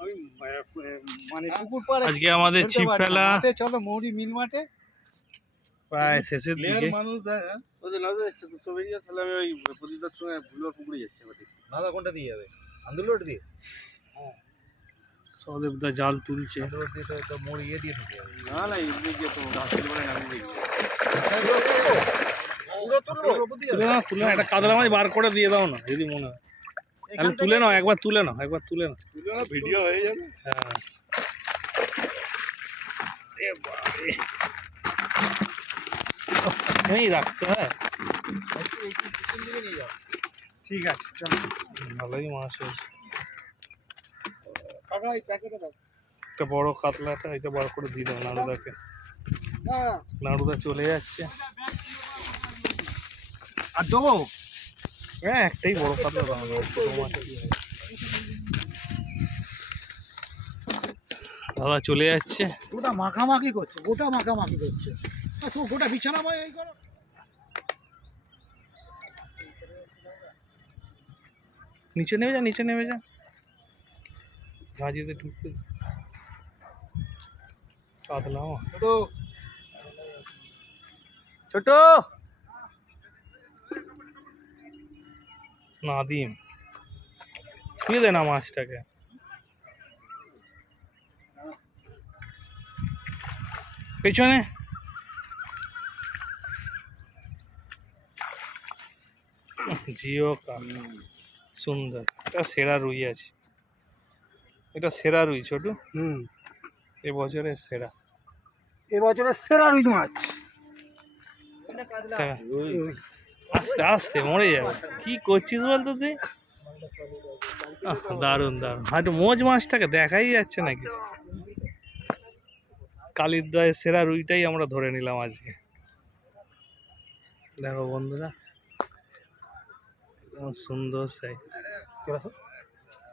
আমি মানে পুকুর পাড়ে আজকে আমাদের ছিপ ফেলা মাঠে চলো মৌরি মিল মাঠে প্রায় শেষের দিকে। মানুষ ওদের না সবাই তাহলে আমি ওই প্রদীপদার সঙ্গে ভুলোর পুকুরে যাচ্ছি আমাদের নাদা কোনটা দিয়ে যাবে আন্দুলোট দিয়ে? সদেবদা জাল তুলছে। আন্দুলোট দিয়ে তো মোড় ইয়ে দিয়ে দিতে হবে। না না এমনি গিয়ে তো গাছের বলে নামিয়ে দিচ্ছি তুলে নাও তুলে নাও, একটা কাতলা মাছ বার করে দিয়ে দাও না যদি মনে হয়। তাহলে তুলে নাও, একবার তুলে নাও, একবার তুলে নাও, ভিডিও হয়ে যাবে। হ্যাঁ এই রাখতে হয়। ঠিক আছে চলো ভালোই মাছ হয়েছে। কাকা এই প্যাকেটে দাও একটা বড় কাতলাটা এটা বার করে দিয়ে দাও নাড়ুদাকে। নাড়ুদা চলে যাচ্ছে। আর দেবো হ্যাঁ একটাই বড় কাতলা দাও না, ছোট মাছ কি হবে। দাদা চলে যাচ্ছে। গোটা মাখামাখি করছে গোটা মাখামাখি করছে তো গোটা বিছানা ময় এই করো নিচে নেমে যা, নিচে নেমে যা, ভাজিতে ঢুকতে কাতলা মাছ। ছোট নাদিম ছুঁয়ে দে না মাছটাকে। পেছনে জিও সুন্দর, এটা সেরা রুই আছে, এটা সেরা রুই ছোট, এবছরের সেরা। এবছরের সেরা রুই মাছ আস্তে আস্তে মরে যাবে। কি করছিস বলতো তুই? দারুণ দারুণ। হয়তো মোজ মাছটাকে দেখাই যাচ্ছে নাকি। কালির দয়ের সেরা রুইটাই আমরা ধরে নিলাম আজকে। দেখো বন্ধুরা সুন্দর সাই।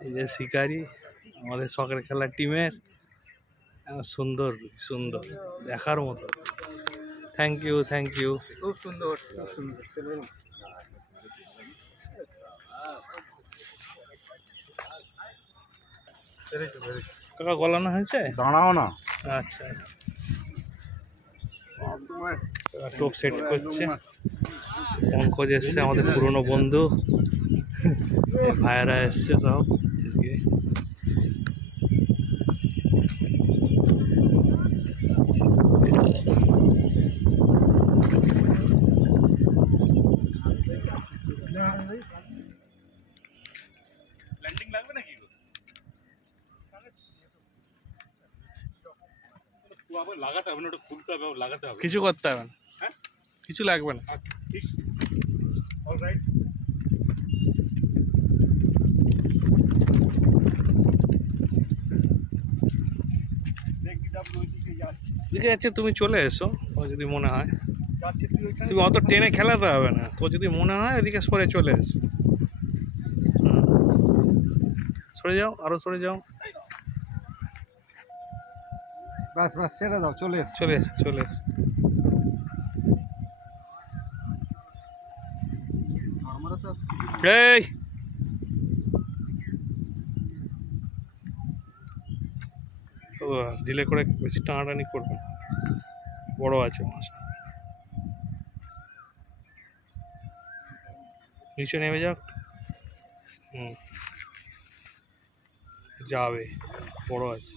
এই যে শিকারি আমাদের শখের খেলার টিমের সুন্দর সুন্দর দেখার মতো। Thank you thank you. খুব সুন্দর খুব সুন্দর চলো কাকা গলানো হয়েছে? দাঁড়াও না আচ্ছা আচ্ছা। টোপ সেট করছে। পঙ্কজ এসছে আমাদের পুরনো বন্ধু, ভাইয়েরা এসছে সব আজকে। ল্যান্ডিং লাগবে নাকি লাগাতে হবে না, ওটা খুলতে হবে লাগাতে হবে, কিছু করতে হবে না, হ্যাঁ কিছু লাগবে না। ঠিক অলরাইট দিকে যাচ্ছে, তুমি চলে এসো যদি মনে হয়। যাচ্ছে তুই ওইখানে তুমি অত টেনে খেলাতে হবে না, তো যদি মনে হয় ওইদিকে সরে চলে এসো। সরে যাও, আরো সরে যাও। বাস বাস ছেড়ে দাও চলে এসো চলে এসো চলে এসো। আমরা তো এই ঢিলে করে বেশি টানাটানি করবে না, বড় আছে মাছটা। নিচে নেমে যাক। যাবে, বড় আছে।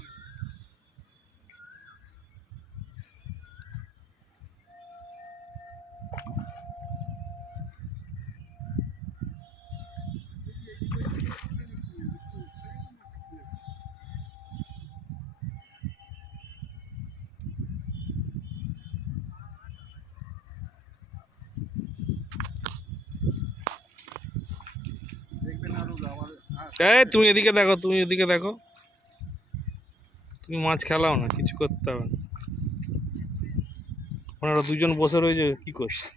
এই তুমি এদিকে দেখো, তুমি এদিকে দেখো, তুমি মাছ খেলাও না, কিছু করতে হবে না। ওনারা দুজন বসে রয়েছে কি করছে।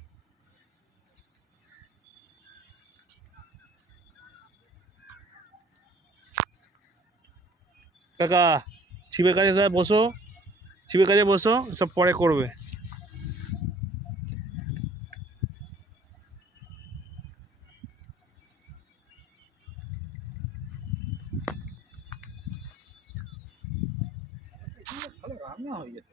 কাকা ছিপের কাছে বসো, ছিপের কাছে বসো, সব পরে করবে। রান্না হয়ে যেত।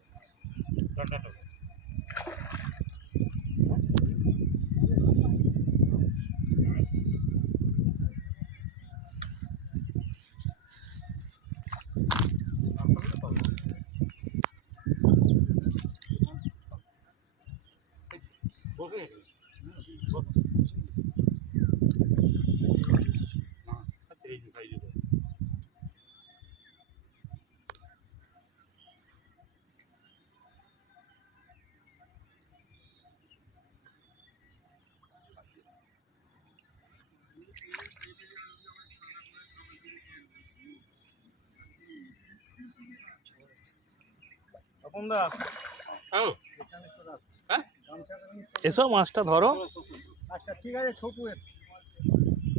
তপন দা, এসো মাছটা ধরো। আচ্ছা ঠিক আছে, ছোটু এসছে।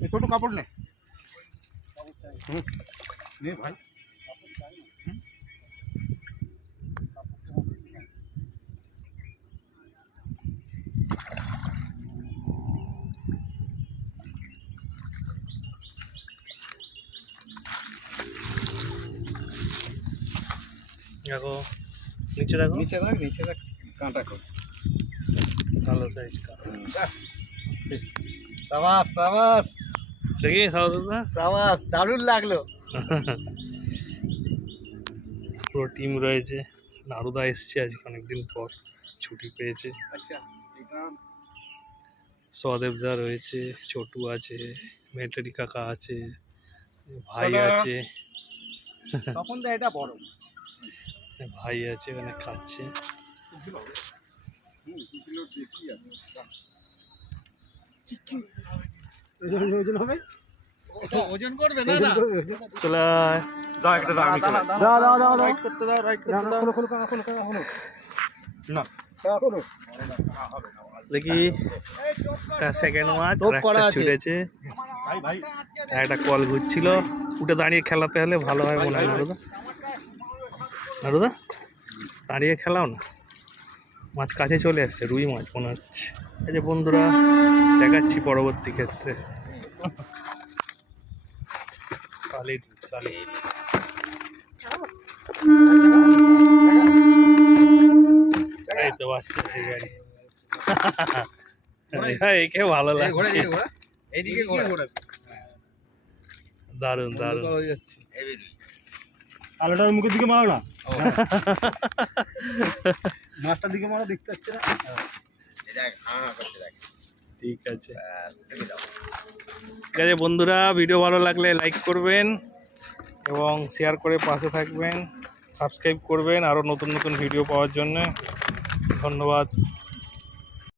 এই ছোটু কাপড় নে। নে ভাই। দেখো নিচে দেখো, নিচে রাখ, নিচে রাখ, কাঁটা কর। ভালো সাইজ সাবাস সাবাস দেখি দাদা। সাবাস, দারুণ লাগলো। পুরো টিম রয়েছে। নারুদা এসছে আজকে অনেকদিন পর, ছুটি পেয়েছে। আচ্ছা, এটা সদেবদা রয়েছে, ছোটু আছে, মেটারি কাকা আছে, ভাই দাদা। আছে, তপন দা এটা বড়। ভাই আছে এখানে খাচ্ছে। ওজন হবে? ওজন করবে না না চলে আয়। দাও একটা দাও, আমি দাও দাও দাও, রাইট করতে দাও, রাইট করতে দাও। খোলো খোলো খোলো খোলো। না খোলো। দেখি সেকেন্ড মাছ টোপ করা আছে। ছুটেছে। ভাই ভাই, একটা কল ঘুরছিল, উঠে দাঁড়িয়ে খেলাতে হলে ভালো হয় মনে হয়। নারুদা, নারুদা দাঁড়িয়ে খেলাও না, মাছ কাছে চলে আসছে, রুই মাছ মনে হচ্ছে। এই যে বন্ধুরা, দেখাচ্ছি পরবর্তী ক্ষেত্রে। Solid solid. এই তো বাচ্চা শিকারি। একে ভালো লাগছে, এইদিকে ঘোরা। দারুণ দারুণ। আলোটার মুখের দিকে মারো না, মাছটার দিকে মারো, দেখতে পাচ্ছে না। ঠিক আছে, ঠিক আছে বন্ধুরা, ভিডিও ভালো লাগলে লাইক করবেন এবং শেয়ার করে পাশে থাকবেন, সাবস্ক্রাইব করবেন আরও নতুন নতুন ভিডিও পাওয়ার জন্য। ধন্যবাদ।